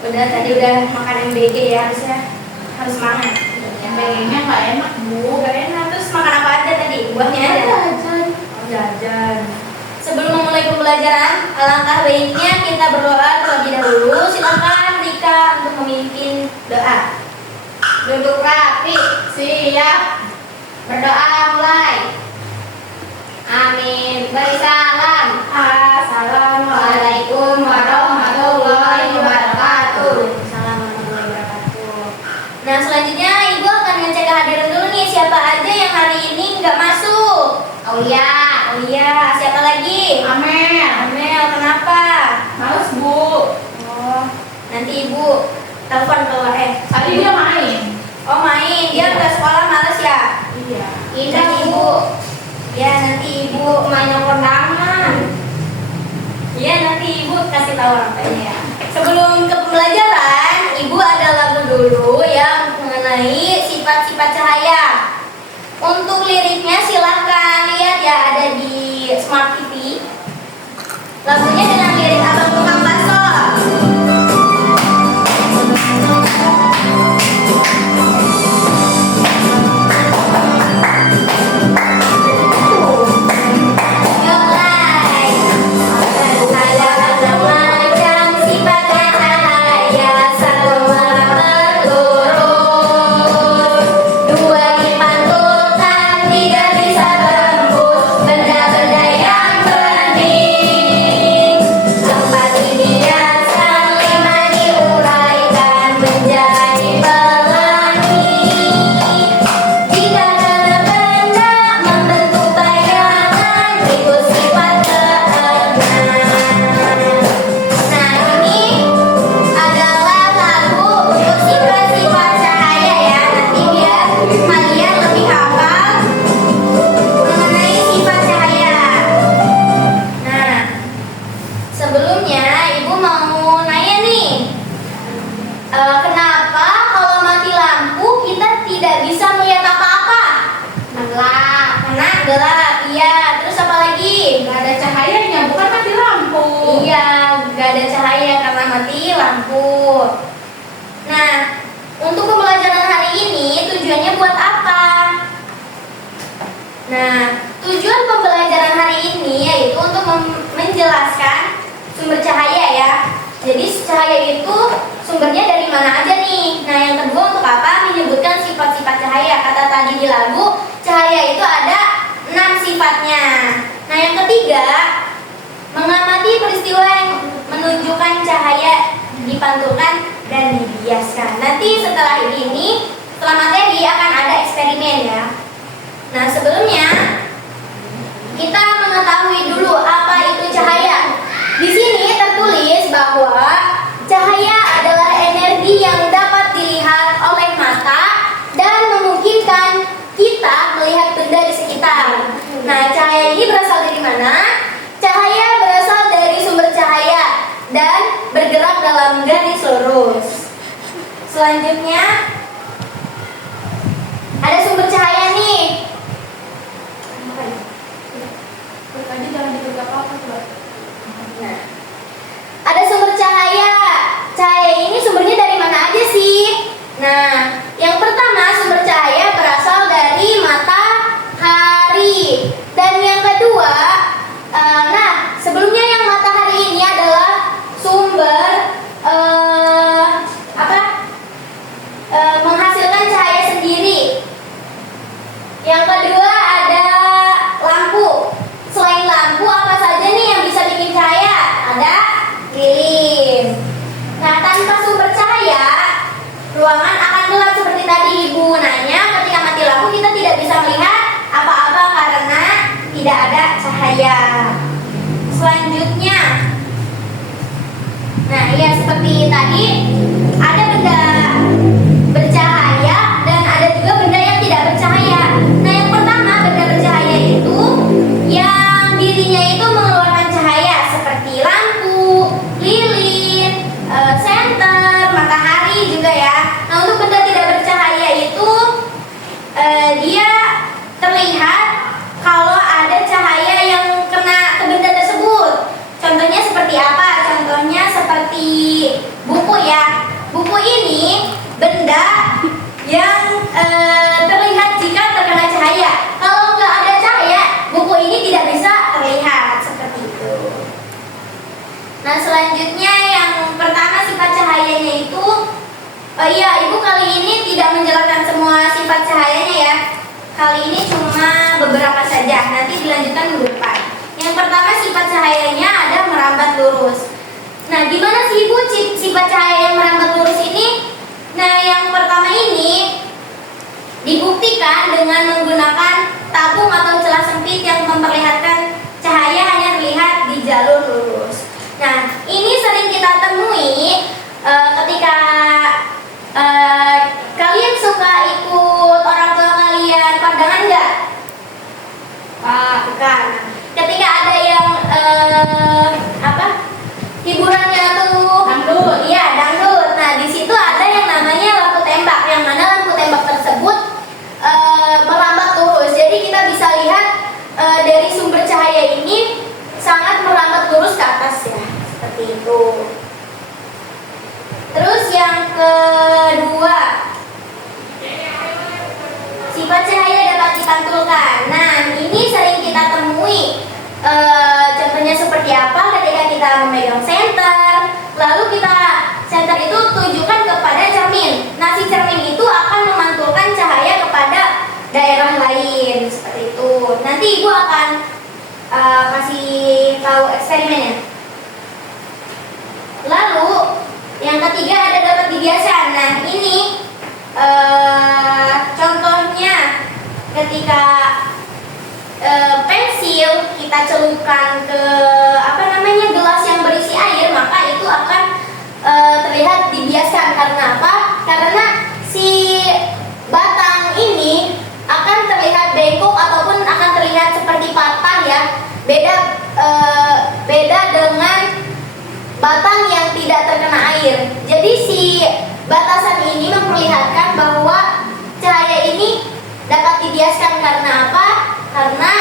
Udah tadi udah makan MBG ya, harus semangat. MBG-nya nggak enak Bu. Gak enak. Terus makan apa aja tadi? Buahnya ada? Jajan. Oh, jajan. Sebelum memulai pembelajaran, alangkah baiknya kita berdoa terlebih dahulu. Silakan Rika untuk memimpin doa. Duduk rapi. Siap. Berdoa mulai. Amin. Beri salam. Assalamualaikum warahmatullahi wabarakatuh. Assalamualaikum warahmatullahi wabarakatuh. Nah, selanjutnya Ibu akan ngecek kehadiran dulu nih, siapa aja yang hari ini nggak masuk. Aulia. Siapa lagi? Amel, kenapa? Males Bu. Oh, nanti Ibu telepon kalau Tadi dia main. Oh, main. Dia udah sekolah males ya? Iya. Nanti Ibu. Ya, nanti Ibu main yang kondangan. Iya, nanti Ibu kasih tahu orangnya ya. Sebelum ke pembelajaran, Ibu ada lagu dulu yang mengenai sifat-sifat cahaya. Untuk liriknya silahkan lihat ya, ada di Smart TV. Lagunya dengan lirik Abang Tukang Bakso. Nah, untuk pembelajaran hari ini tujuannya buat apa? Nah, tujuan pembelajaran hari ini yaitu untuk menjelaskan sumber cahaya ya. Jadi cahaya itu sumbernya dari mana aja nih? Nah, yang kedua untuk apa? Menyebutkan sifat-sifat cahaya. Kata tadi di lagu, cahaya itu ada 6 sifatnya. Nah, yang ketiga, mengamati peristiwa yang menunjukkan cahaya dipantulkan dan dibiaskan. Nanti setelah ini, setelah materi akan ada eksperimen ya. Nah, sebelumnya kita mengetahui dulu apa itu cahaya. Di sini tertulis bahwa cahaya adalah energi yang dapat dilihat oleh mata dan memungkinkan kita melihat benda di sekitar. Nah, cahaya ini berasal dari mana? Cahaya berasal dari sumber cahaya dan bergerak dalam garis lurus. Selanjutnya ada sumber cahaya nih. Tadi jangan dipegang apa Mbak. Nah, ada sumber cahaya. Cahaya ini sumbernya dari mana aja sih? Nah, yang pertama sumber cahaya berasal dari matahari. Dan yang kedua, sebelumnya yang matahari ini adalah sumber menghasilkan cahaya sendiri. Yang kedua ada lampu. Selain lampu, apa saja nih yang bisa bikin cahaya? Ada lilin. Nah, tanpa sumber cahaya, ruangan akan gelap seperti tadi Ibu nanya. Ketika mati lampu, kita tidak bisa melihat apa-apa karena tidak ada cahaya. Selanjutnya, nah ya seperti tadi, ada benda bercahaya dan ada juga benda yang tidak bercahaya. Nah, yang pertama benda bercahaya itu yang dirinya itu mengeluarkan cahaya seperti lampu, lilin, senter, matahari juga ya. Nah, untuk benda tidak bercahaya itu dia terlihat kalau ada cahaya yang kena ke benda tersebut. Contohnya seperti apa? Contohnya seperti buku ya. Oh iya, Ibu kali ini tidak menjelaskan semua sifat cahayanya ya. Kali ini cuma beberapa saja, nanti dilanjutkan minggu depan. Yang pertama sifat cahayanya ada merambat lurus. Nah, gimana sih Ibu sifat cahaya yang merambat lurus ini? Nah, yang pertama ini dibuktikan dengan menggunakan tabung atau celah sempit yang memperlihatkan cahaya hanya terlihat di jalur lurus. Nah, ini sering kita temui ketika kalian suka ikut orang tua kalian kondangan nggak? Bukan. Ketika ada yang hiburannya tuh Dangdut. iya, dangdut. Nah, di situ ada yang namanya lampu tembak, yang mana lampu tembak tersebut merambat lurus. Jadi kita bisa lihat dari sumber cahaya ini sangat merambat lurus ke atas ya, seperti itu. Terus yang kedua, sifat cahaya dapat dipantulkan. Nah, ini sering kita temui. Contohnya seperti apa? Ketika kita memegang senter, lalu senter itu tujukan kepada cermin. Nah, si cermin itu akan memantulkan cahaya kepada daerah lain, seperti itu. Nanti Ibu akan kasih tahu eksperimennya. Lalu yang ketiga ada dapat dibiasakan. Nah, ini contohnya ketika pensil kita celupkan ke gelas yang berisi air, maka itu akan terlihat dibiaskan. Karena apa? Karena si batang ini akan terlihat bengkok ataupun akan terlihat seperti patah ya. Beda dengan batang yang tidak terkena air. Jadi si batasan ini memperlihatkan bahwa cahaya ini dapat dibiaskan. Karena apa? Karena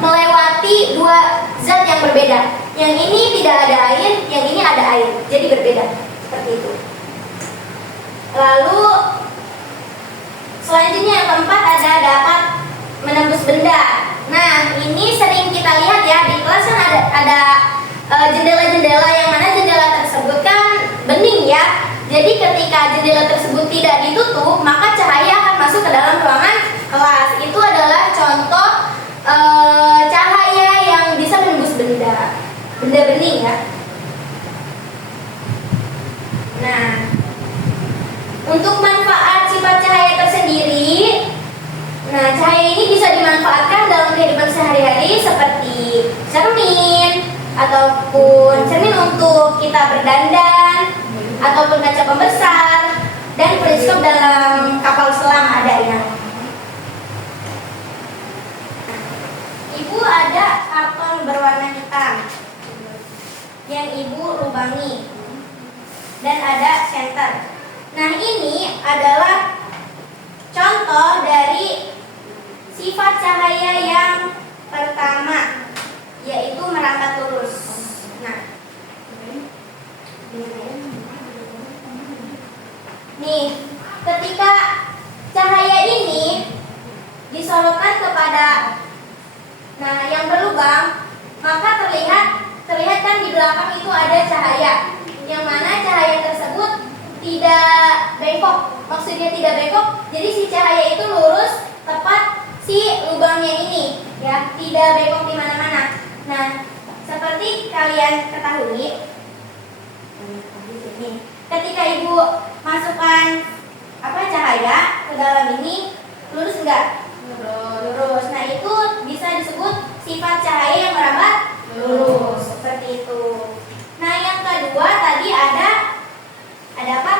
melewati dua zat yang berbeda. Yang ini tidak ada air, yang ini ada air. Jadi berbeda. Seperti itu. Lalu selanjutnya yang keempat ada dapat menembus benda. Nah, ini sering kita lihat ya di kelas kan ada jendela-jendela, yang mana jendela tersebut kan bening ya. Jadi ketika jendela tersebut tidak ditutup, maka cahaya akan masuk ke dalam ruangan kelas. Itu adalah contoh cahaya yang bisa menembus benda bening ya. Nah, untuk manfaat sifat cahaya tersendiri, nah cahaya ini bisa dimanfaatkan dalam kehidupan sehari-hari seperti cermin, ataupun cermin untuk kita berdandan, ataupun kaca pembesar, dan periskop dalam kapal selam ada ya. Ibu ada karton berwarna hitam yang Ibu lubangi dan ada senter. Nah, ini adalah contoh dari sifat cahaya yang pertama, yaitu merambat lurus. Nah, nih, ketika cahaya ini disorotkan kepada yang berlubang, maka terlihat kan di belakang itu ada cahaya, yang mana cahaya tersebut tidak bengkok. Maksudnya tidak bengkok, jadi si cahaya itu lurus tepat si lubangnya ini, ya, tidak bengkok di mana-mana. Nah, seperti kalian ketahui, ketika Ibu masukkan cahaya ke dalam ini, lurus enggak? Lurus. Nah, itu bisa disebut sifat cahaya yang merambat lurus, seperti itu. Nah, yang kedua tadi ada apa?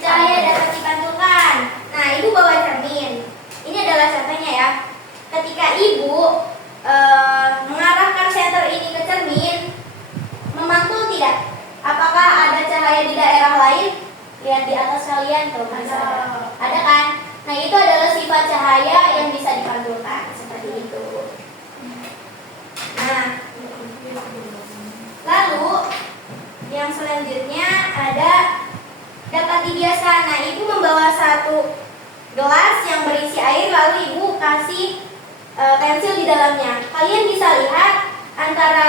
Cahaya dapat dipantulkan. Nah, Ibu bawa cermin. Ini adalah contohnya ya. Ketika Ibu mengarahkan senter ini ke cermin, memantul tidak? Apakah ada cahaya di daerah lain? Lihat di atas kalian tuh, ada kan? Nah, itu adalah sifat cahaya yang bisa dipantulkan, seperti itu. Nah, lalu yang selanjutnya ada dapat dibiasakan. Nah, Ibu membawa satu gelas yang berisi air, lalu Ibu kasih pensil di dalamnya. Kalian bisa lihat antara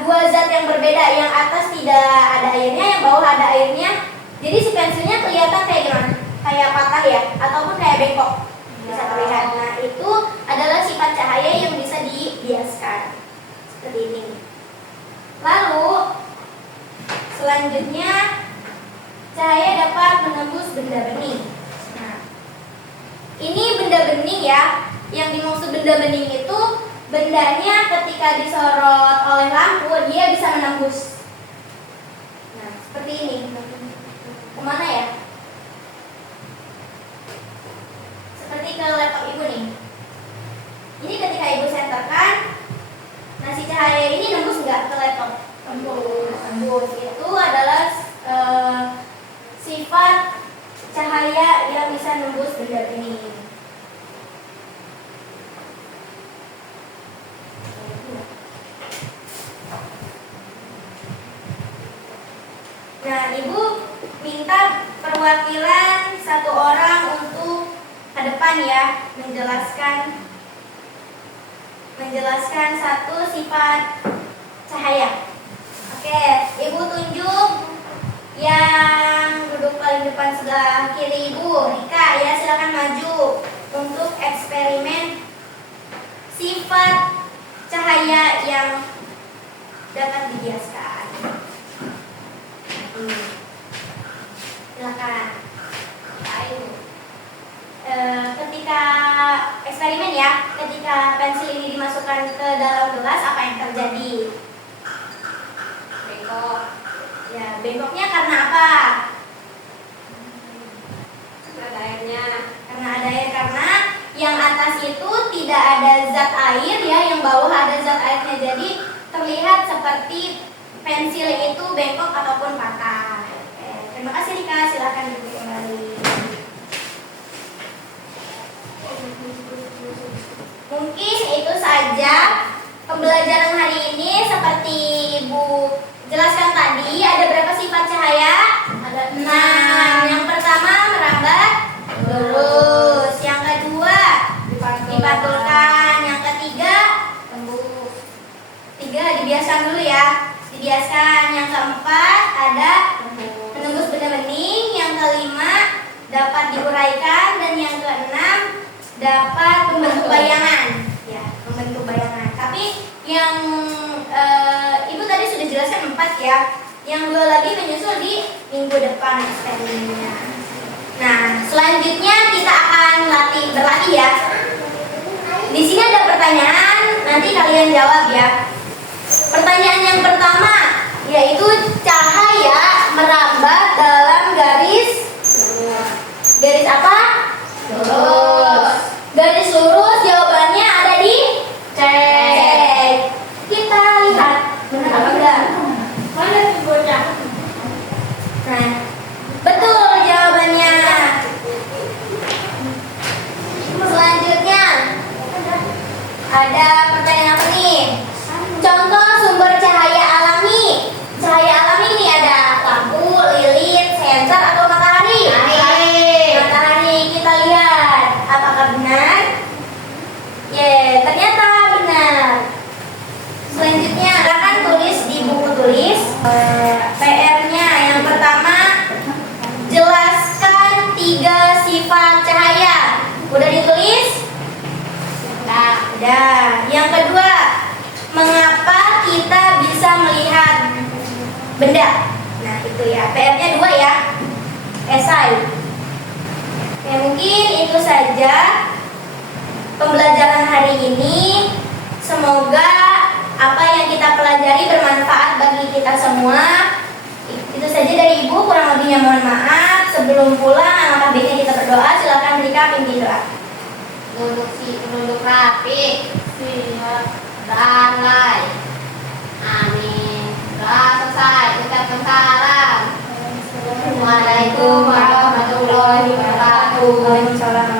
dua zat yang berbeda, yang atas tidak ada airnya, yang bawah bawah ada airnya, jadi si pensilnya kelihatan kayak gimana? Kayak patah ya, ataupun kayak bengkok. Bisa terlihat. Nah, itu adalah sifat cahaya yang bisa dibiaskan. Seperti ini. Lalu, selanjutnya, cahaya dapat menembus benda bening. Nah, ini benda bening ya. Yang dimaksud benda bening itu, bendanya ketika disorot oleh lampu, dia bisa menembus. Nah, seperti ini. Kemana ya? Seperti ke laptop ibu nih. Ini ketika ibu senterkan, nah si cahaya ini nembus nggak ke laptop? Tembus. Itu adalah sifat cahaya yang bisa nembus benda ini. Nah, ibu minta perwakilan satu orang untuk ke depan ya, menjelaskan satu sifat cahaya. Oke, ibu tunjuk yang duduk paling depan sebelah kiri ibu, Rika ya, silakan maju untuk eksperimen sifat cahaya yang dapat dibiaskan. Silakan. Ayo. Ketika eksperimen ya, ketika pensil ini dimasukkan ke dalam gelas, apa yang terjadi? Bengkok. Ya, bengkoknya karena apa? Karena airnya. Karena ada air, karena yang atas itu tidak ada zat air ya, yang bawah ada zat airnya. Jadi terlihat seperti pensil itu bengkok ataupun patah. Oke, terima kasih Rika, silakan duduk kembali. Mungkin itu saja pembelajaran hari ini. Seperti Ibu jelaskan tadi, ada berapa sifat cahaya? Ada 6. Yang pertama merambat lurus. Yang kedua dipantulkan. Yang ketiga tembus. 3 dibiaskan dulu ya. Dibiaskan. Yang keempat ada menembus benda bening. Yang kelima dapat diuraikan. Dan yang keenam dapat membentuk bayangan. Ya, membentuk bayangan. Tapi yang Ibu tadi sudah jelaskan 4 ya. Yang 2 lagi menyusul di minggu depan eksperimennya. Nah, selanjutnya kita akan berlatih ya. Di sini ada pertanyaan, nanti kalian jawab ya. Pertanyaan yang pertama yaitu cahaya merambat dalam garis apa? Lurus. Garis lurus, jawabannya ada di C. Kita lihat benar apa enggak? Mana sih bocah? Nah, betul jawabannya. Selanjutnya ada pertanyaan apa nih? Contoh sumber cahaya alami. Cahaya alami ini ada lampu, lilin, senter atau matahari? Matahari. Kita lihat apakah benar? Ternyata benar. Selanjutnya akan tulis di buku tulis. PR-nya yang pertama, jelaskan 3 sifat cahaya. Udah ditulis? Udah. Yang kedua, mengapa kita bisa melihat benda? Nah, itu ya. PR-nya 2 ya. Esai. Ya, mungkin itu saja pembelajaran hari ini. Semoga apa yang kita pelajari bermanfaat bagi kita semua. Itu saja dari Ibu, kurang lebihnya mohon maaf. Sebelum pulang, alangkah baiknya kita berdoa. Silakan Rika pimpin doa. Duduk rapi. Siap. Damai. Amin. Doa selesai. Ucapkan salam. Assalamualaikum warahmatullahi wabarakatuh. Waalaikumsalam.